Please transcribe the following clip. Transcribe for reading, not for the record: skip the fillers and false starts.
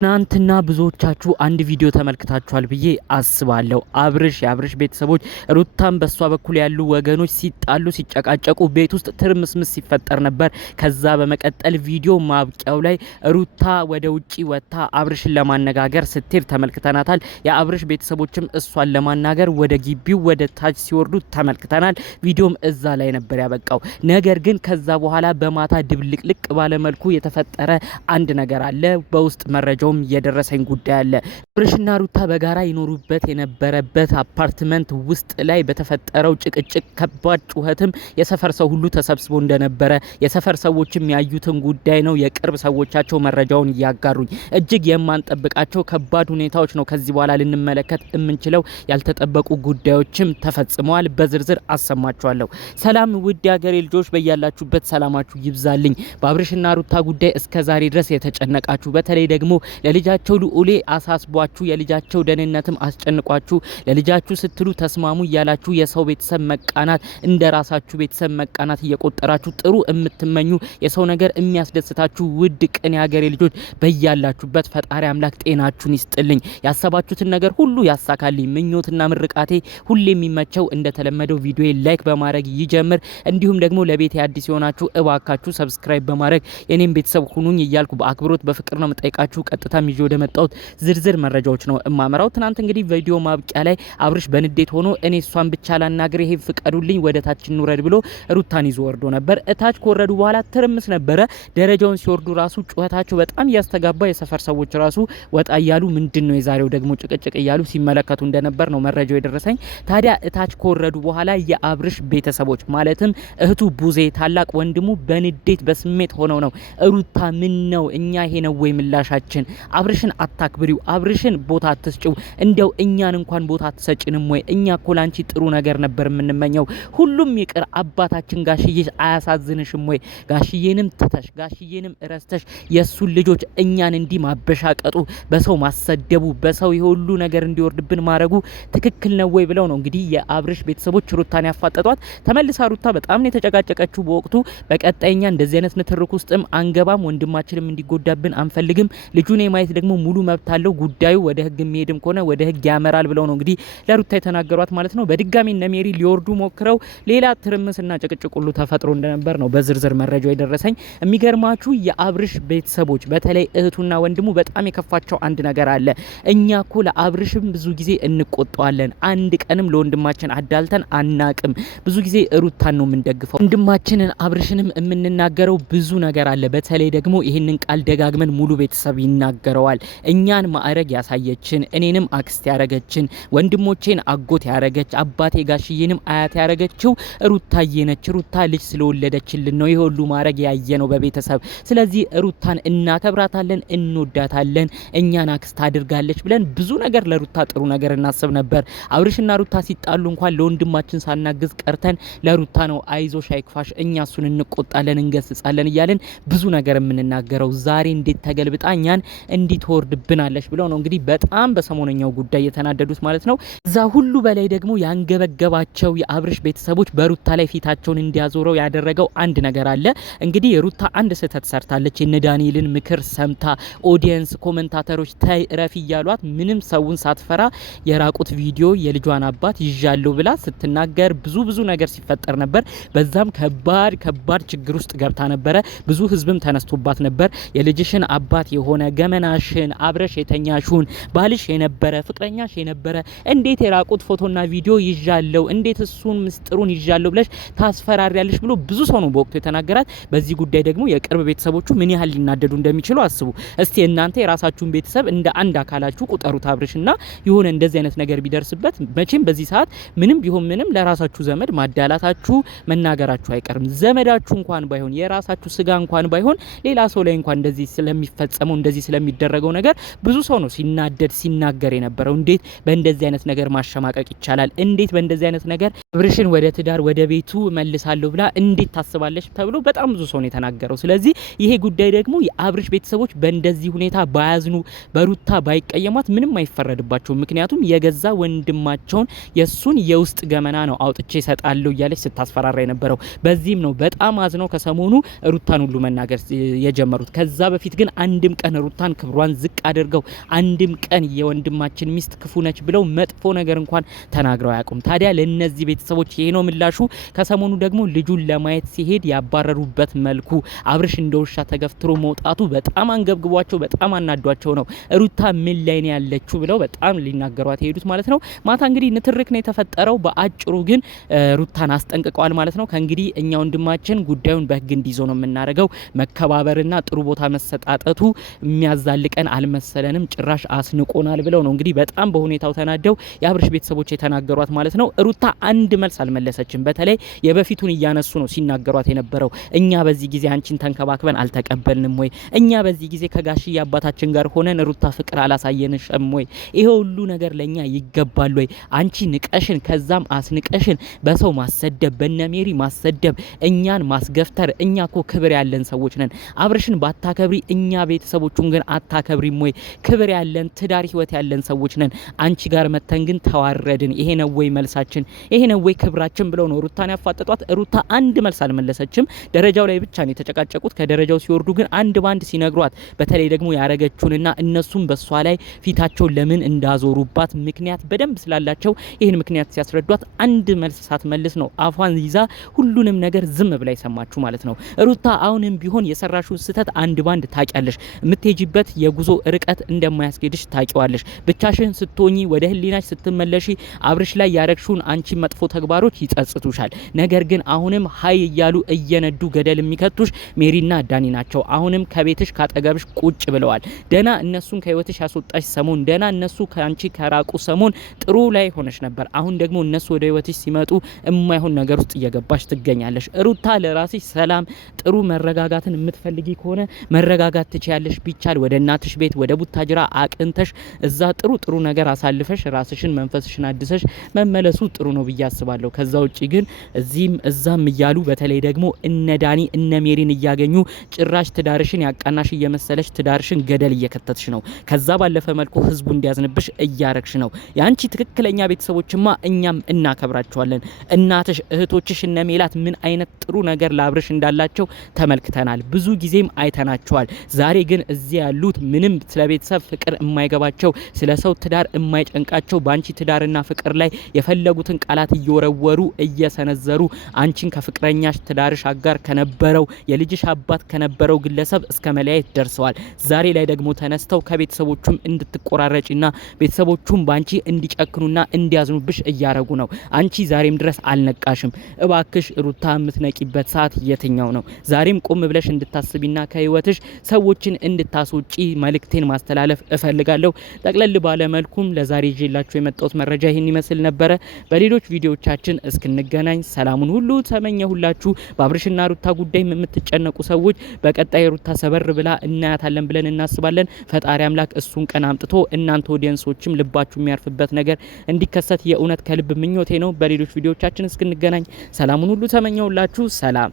እናንተና ብዙዎቻችሁ አንድ ቪዲዮ ተመልክታችኋል ብዬ አስባለሁ። የአብርሽ ቤተሰቦች ሩታን በሷ በኩል ያሉ ወገኖች ሲጣሉ ሲጨቃጨቁ ቤት ውስጥ ትርምስምስ ሲፈጠር ነበር። ከዛ በመቀጠል ቪዲዮ ማብቂያው ላይ ሩታ ወደ ውጪ ወጥታ አብርሽን ለማነጋገር ስትሄድ ተመልክተናታል። የአብርሽ ቤተሰቦችም እሷን ለማናገር ወደ ግቢው ወደ ታች ሲወርዱ ተመልክተናል። ቪዲዮም እዛ ላይ ነበር ያበቃው። ነገር ግን ከዛ በኋላ በማታ ድብልቅልቅ ባለመልኩ የተፈጠረ አንድ ነገር አለ። በውስጥ መረጃ የደረሰኝ ጉዳይ አለ። አብርሽና ሩታ በጋራ ይኖሩበት የነበረበት አፓርትመንት ውስጥ ላይ በተፈጠረው ጭቅጭቅ ከባድ ጩኸትም የሰፈር ሰው ሁሉ ተሰብስቦ እንደነበረ የሰፈር ሰዎችም ያዩትን ጉዳይ ነው የቅርብ ሰዎቻቸው መረጃውን እያጋሩኝ። እጅግ የማንጠብቃቸው ከባድ ሁኔታዎች ነው ከዚህ በኋላ ልንመለከት የምንችለው። ያልተጠበቁ ጉዳዮችም ተፈጽመዋል። በዝርዝር አሰማችኋለሁ። ሰላም ውድ የሀገሬ ልጆች፣ በያላችሁበት ሰላማችሁ ይብዛልኝ። በአብርሽና ሩታ ጉዳይ እስከዛሬ ድረስ የተጨነቃችሁ በተለይ ደግሞ ለልጃቸው ልዑሌ አሳስቧችሁ የልጃቸው ደህንነትም አስጨንቋችሁ ለልጃችሁ ስትሉ ተስማሙ እያላችሁ የሰው ቤተሰብ መቃናት እንደራሳችሁ ቤተሰብ መቃናት እየቆጠራችሁ ጥሩ የምትመኙ የሰው ነገር የሚያስደስታችሁ ውድ ቅን የሀገሬ ልጆች በያላችሁበት ፈጣሪ አምላክ ጤናችሁን ይስጥልኝ። ያሰባችሁትን ነገር ሁሉ ያሳካልኝ። ምኞትና ምርቃቴ ሁሌ የሚመቸው እንደተለመደው ቪዲዮ ላይክ በማድረግ ይጀምር። እንዲሁም ደግሞ ለቤት አዲስ የሆናችሁ እባካችሁ ሰብስክራይብ በማድረግ የኔም ቤተሰብ ሁኑኝ እያልኩ በአክብሮት በፍቅር ነው መጠይቃችሁ። ቀጥታ ይዤ ወደ መጣሁት ዝርዝር መረጃዎች ነው እማመራው። ትናንት እንግዲህ ቪዲዮ ማብቂያ ላይ አብርሽ በንዴት ሆኖ እኔ እሷን ብቻ ላናግር ይሄ ፍቀዱልኝ ወደ ታች እንውረድ ብሎ ሩታን ይዞ ወርዶ ነበር። እታች ከወረዱ በኋላ ትርምስ ነበረ። ደረጃውን ሲወርዱ ራሱ ጩኸታቸው በጣም እያስተጋባ የሰፈር ሰዎች ራሱ ወጣ እያሉ ምንድነው የዛሬው ደግሞ ጭቅጭቅ እያሉ ሲመለከቱ እንደነበር ነው መረጃው የደረሰኝ። ታዲያ እታች ከወረዱ በኋላ የአብርሽ ቤተሰቦች ማለትም እህቱ ቡዜ፣ ታላቅ ወንድሙ በንዴት በስሜት ሆነው ነው ሩታ ምን ነው እኛ ይሄ ነው ወይ ምላሻችን? አብርሽን አታክብሪው፣ አብርሽን ቦታ አትስጪው፣ እንደው እኛን እንኳን ቦታ አትሰጪንም ወይ? እኛ እኮ ላንቺ ጥሩ ነገር ነበር የምንመኘው። ሁሉም ይቅር፣ አባታችን ጋሽዬሽ አያሳዝንሽም ወይ? ጋሽዬንም ትተሽ ጋሽዬንም ረስተሽ የሱን ልጆች እኛን እንዲህ ማበሻቀጡ፣ በሰው ማሰደቡ፣ በሰው የሁሉ ነገር እንዲወርድብን ማድረጉ ትክክል ነው ወይ ብለው ነው እንግዲህ የአብርሽ ቤተሰቦች ሩታን ያፋጠጧት። ተመልሳ ሩታ በጣም ነው የተጨቃጨቀችው በወቅቱ። በቀጣይኛ እንደዚህ አይነት ንትርክ ውስጥም አንገባም፣ ወንድማችንም እንዲጎዳብን አንፈልግም፣ ልጁን ማየት ደግሞ ሙሉ መብት አለው፣ ጉዳዩ ወደ ህግ የሚሄድም ከሆነ ወደ ህግ ያመራል ብለው ነው እንግዲህ ለሩታ የተናገሯት ማለት ነው። በድጋሚ እነ ሜሪ ሊወርዱ ሞክረው ሌላ ትርምስና ጭቅጭቅ ሁሉ ተፈጥሮ እንደነበር ነው በዝርዝር መረጃው የደረሰኝ። የሚገርማችሁ የአብርሽ ቤተሰቦች በተለይ እህቱና ወንድሙ በጣም የከፋቸው አንድ ነገር አለ። እኛ እኮ ለአብርሽም ብዙ ጊዜ እንቆጣዋለን፣ አንድ ቀንም ለወንድማችን አዳልተን አናቅም። ብዙ ጊዜ ሩታን ነው የምንደግፈው፣ ወንድማችንን አብርሽንም የምንናገረው ብዙ ነገር አለ። በተለይ ደግሞ ይህንን ቃል ደጋግመን ሙሉ ቤተሰብ ይናገረዋል። እኛን ማዕረግ ያሳየችን፣ እኔንም አክስት ያረገችን፣ ወንድሞቼን አጎት ያረገች፣ አባቴ ጋሽዬንም አያት ያረገችው ሩታዬ ነች። ሩታ ልጅ ስለወለደችልን ነው ይሄ ሁሉ ማዕረግ ያየ ነው በቤተሰብ። ስለዚህ ሩታን እናከብራታለን፣ እንወዳታለን። እኛን አክስት አድርጋለች ብለን ብዙ ነገር ለሩታ ጥሩ ነገር እናስብ ነበር። አብርሽና ሩታ ሲጣሉ እንኳን ለወንድማችን ሳናግዝ ቀርተን ለሩታ ነው አይዞሽ አይክፋሽ፣ እኛ እሱን እንቆጣለን እንገስጻለን እያለን ብዙ ነገር የምንናገረው። ዛሬ እንዴት ተገልብጣ እኛን እንዲትወርድብናለች ብለው ነው እንግዲህ በጣም በሰሞነኛው ጉዳይ የተናደዱት ማለት ነው። እዛ ሁሉ በላይ ደግሞ ያንገበገባቸው የአብርሽ ቤተሰቦች በሩታ ላይ ፊታቸውን እንዲያዞረው ያደረገው አንድ ነገር አለ። እንግዲህ ሩታ አንድ ስህተት ሰርታለች። የነ ዳንኤልን ምክር ሰምታ ኦዲየንስ ኮሜንታተሮች ታይ ረፊ እያሏት ምንም ሰውን ሳትፈራ የራቁት ቪዲዮ የልጇን አባት ይዣለሁ ብላ ስትናገር ብዙ ነገር ሲፈጠር ነበር። በዛም ከባድ ችግር ውስጥ ገብታ ነበረ። ብዙ ህዝብም ተነስቶባት ነበር። የልጅሽን አባት የሆነ ገመናሽን አብረሽ የተኛሹን ባልሽ የነበረ ፍቅረኛሽ የነበረ እንዴት የራቁት ፎቶና ቪዲዮ ይዣለው፣ እንዴት እሱን ምስጥሩን ይዣለው ብለሽ ታስፈራሪያለሽ ብሎ ብዙ ሰው ነው በወቅቱ የተናገራት። በዚህ ጉዳይ ደግሞ የቅርብ ቤተሰቦቹ ምን ያህል ሊናደዱ እንደሚችሉ አስቡ እስቲ። እናንተ የራሳችሁን ቤተሰብ እንደ አንድ አካላችሁ ቁጠሩት። አብርሽና የሆነ እንደዚህ አይነት ነገር ቢደርስበት መቼም በዚህ ሰዓት ምንም ቢሆን ምንም ለራሳችሁ ዘመድ ማዳላታችሁ መናገራችሁ አይቀርም። ዘመዳችሁ እንኳን ባይሆን የራሳችሁ ስጋ እንኳን ባይሆን ሌላ ሰው ላይ እንኳን እንደዚህ ስለሚፈጸመው እንደዚህ ስለሚደረገው ነገር ብዙ ሰው ነው ሲናደድ ሲናገር የነበረው። እንዴት በእንደዚህ አይነት ነገር ማሸማቀቅ ይቻላል? እንዴት በእንደዚህ አይነት ነገር አብርሽን ወደ ትዳር ወደ ቤቱ መልሳለሁ ብላ እንዴት ታስባለች ተብሎ በጣም ብዙ ሰው ነው የተናገረው። ስለዚህ ይሄ ጉዳይ ደግሞ የአብርሽ ቤተሰቦች በእንደዚህ ሁኔታ ባያዝኑ በሩታ ባይቀየሟት ምንም አይፈረድባቸው። ምክንያቱም የገዛ ወንድማቸውን የሱን የውስጥ ገመና ነው አውጥቼ ሰጣለሁ እያለች ስታስፈራራ የነበረው። በዚህም ነው በጣም አዝነው ከሰሞኑ ሩታን ሁሉ መናገር የጀመሩት። ከዛ በፊት ግን አንድም ቀን ሩታን ሩታን ክብሯን ዝቅ አድርገው አንድም ቀን የወንድማችን ሚስት ክፉ ነች ብለው መጥፎ ነገር እንኳን ተናግረው አያውቁም። ታዲያ ለነዚህ ቤተሰቦች ይሄ ነው ምላሹ። ከሰሞኑ ደግሞ ልጁን ለማየት ሲሄድ ያባረሩበት መልኩ አብርሽ እንደውሻ ተገፍትሮ መውጣቱ በጣም አንገብግቧቸው በጣም አናዷቸው ነው። ሩታ ምን ላይ ነው ያለችው ብለው በጣም ሊናገሯት ሄዱት ማለት ነው። ማታ እንግዲህ ንትርክ ነው የተፈጠረው። በአጭሩ ግን ሩታን አስጠንቅቀዋል ማለት ነው። ከእንግዲህ እኛ ወንድማችን ጉዳዩን በህግ እንዲይዞ ነው የምናደርገው። መከባበርና ጥሩ ቦታ መሰጣጠቱ የሚያዛልቀን አልመሰለንም፣ ጭራሽ አስንቆናል ብለው ነው እንግዲህ በጣም በሁኔታው ተናደው የአብርሽ ቤተሰቦች የተናገሯት ማለት ነው። ሩታ አንድ መልስ አልመለሰችም። በተለይ የበፊቱን እያነሱ ነው ሲናገሯት የነበረው። እኛ በዚህ ጊዜ አንቺን ተንከባክበን አልተቀበልንም ወይ? እኛ በዚህ ጊዜ ከጋሽዬ አባታችን ጋር ሆነን ሩታ ፍቅር አላሳየንሽም ወይ? ይሄ ሁሉ ነገር ለኛ ይገባል ወይ? አንቺ ንቀሽን ከዛም አስንቀሽን በሰው ማሰደብ በነሜሪ ማሰደብ እኛን ማስገፍተር። እኛ ኮ ክብር ያለን ሰዎች ነን። አብርሽን ባታከብሪ እኛ ቤተሰቦቹን ግን አታከብሪም ወይ? ክብር ያለን ትዳር ህይወት ያለን ሰዎች ነን። አንቺ ጋር መተን ግን ተዋረድን። ይሄ ነው ወይ መልሳችን? ይሄ ነው ወይ ክብራችን? ብለው ነው ሩታን ያፋጠጧት። ሩታ አንድ መልስ አልመለሰችም። ደረጃው ላይ ብቻ ነው የተጨቃጨቁት። ከደረጃው ሲወርዱ ግን አንድ ባንድ ሲነግሯት በተለይ ደግሞ ያረገችውንና እነሱም በሷ ላይ ፊታቸው ለምን እንዳዞሩባት ምክንያት በደንብ ስላላቸው ይህን ምክንያት ሲያስረዷት አንድ መልስ ሳትመልስ ነው አፏን ይዛ ሁሉንም ነገር ዝም ብላ ይሰማችሁ ማለት ነው። ሩታ አሁንም ቢሆን የሰራሽውን ስህተት አንድ ባንድ ታቂያለሽ። የምትሄጂበት የጉዞ ርቀት እንደማያስኬድሽ ታቂዋለሽ። ብቻሽን ስትሆኚ ወደ ህሊናሽ ስትመለሺ አብርሽ ላይ ያረግሽውን አንቺ መጥፎ ተግባሮች ይጸጽቱሻል። ነገር ግን አሁንም ሀይ እያሉ እየነዱ ገደል የሚከቱሽ ሜሪና ዳኒ ናቸው። አሁንም ከቤትሽ ካጠገብሽ ቁጭ ብለዋል። ደና እነሱን ከህይወትሽ ያስወጣሽ ሰሞን ደና እነሱ ከአንቺ ከራቁ ሰሞን ጥሩ ላይ ሆነሽ ነበር። አሁን ደግሞ እነሱ ወደ ህይወትሽ ሲመጡ የማይሆን ነገር ውስጥ እየገባሽ ትገኛለሽ። ሩታ ለራስሽ ሰላም ጥሩ መረጋጋትን የምትፈልጊ ከሆነ መረጋጋት ትችያለሽ። ቢቻል ወደ እናትሽ ቤት ወደ ቡታጅራ አቅንተሽ እዛ ጥሩ ነገር አሳልፈሽ ራስሽን መንፈስሽን አድሰሽ መመለሱ ጥሩ ነው ብዬ አስባለሁ። ከዛ ውጪ ግን እዚህም እዛም እያሉ በተለይ ደግሞ እነ ዳኒ እነ ሜሪን እያገኙ ጭራሽ ትዳርሽን ያቃናሽ እየመሰለሽ ትዳርሽን ገደል እየከተትሽ ነው። ከዛ ባለፈ መልኩ ህዝቡ እንዲያዝንብሽ እያረግሽ ነው። ያንቺ ትክክለኛ ቤተሰቦችማ እኛም እናከብራቸዋለን። እናትሽ እህቶችሽ እነ ሜላት ምን አይነት ጥሩ ነገር ለአብርሽ እንዳላቸው ተመልክተናል። ብዙ ጊዜም አይተናቸዋል። ዛሬ ግን እዚህ ያሉት ምንም ስለ ቤተሰብ ፍቅር የማይገባቸው ስለ ሰው ትዳር የማይጨንቃቸው ባንቺ ትዳርና ፍቅር ላይ የፈለጉትን ቃላት እየወረወሩ እየሰነዘሩ አንቺን ከፍቅረኛሽ ትዳርሽ አጋር ከነበረው የልጅሽ አባት ከነበረው ግለሰብ እስከ መለያየት ደርሰዋል። ዛሬ ላይ ደግሞ ተነስተው ከቤተሰቦቹም እንድትቆራረጪና ቤተሰቦቹም ባንቺ እንዲጨክኑና እንዲያዝኑብሽ እያረጉ ነው። አንቺ ዛሬም ድረስ አልነቃሽም። እባክሽ ሩታ የምትነቂበት ሰዓት የትኛው ነው? ዛሬም ቆም ብለሽ እንድታስቢና ከህይወትሽ ሰዎችን እንድታስወጪ መልእክቴን ማስተላለፍ እፈልጋለሁ። ጠቅለል ባለ መልኩም ለዛሬ ይዤላችሁ የመጣሁት መረጃ ይህን ይመስል ነበረ። በሌሎች ቪዲዮዎቻችን እስክንገናኝ ሰላሙን ሁሉ ተመኘሁላችሁ። በአብርሽና ሩታ ጉዳይ የምትጨነቁ ሰዎች በቀጣይ ሩታ ሰበር ብላ እናያታለን ብለን እናስባለን። ፈጣሪ አምላክ እሱን ቀን አምጥቶ እናንተ ኦዲየንሶችም ልባችሁ የሚያርፍበት ነገር እንዲከሰት የእውነት ከልብ ምኞቴ ነው። በሌሎች ቪዲዮዎቻችን እስክንገናኝ ሰላሙን ሁሉ ተመኘሁላችሁ። ሰላም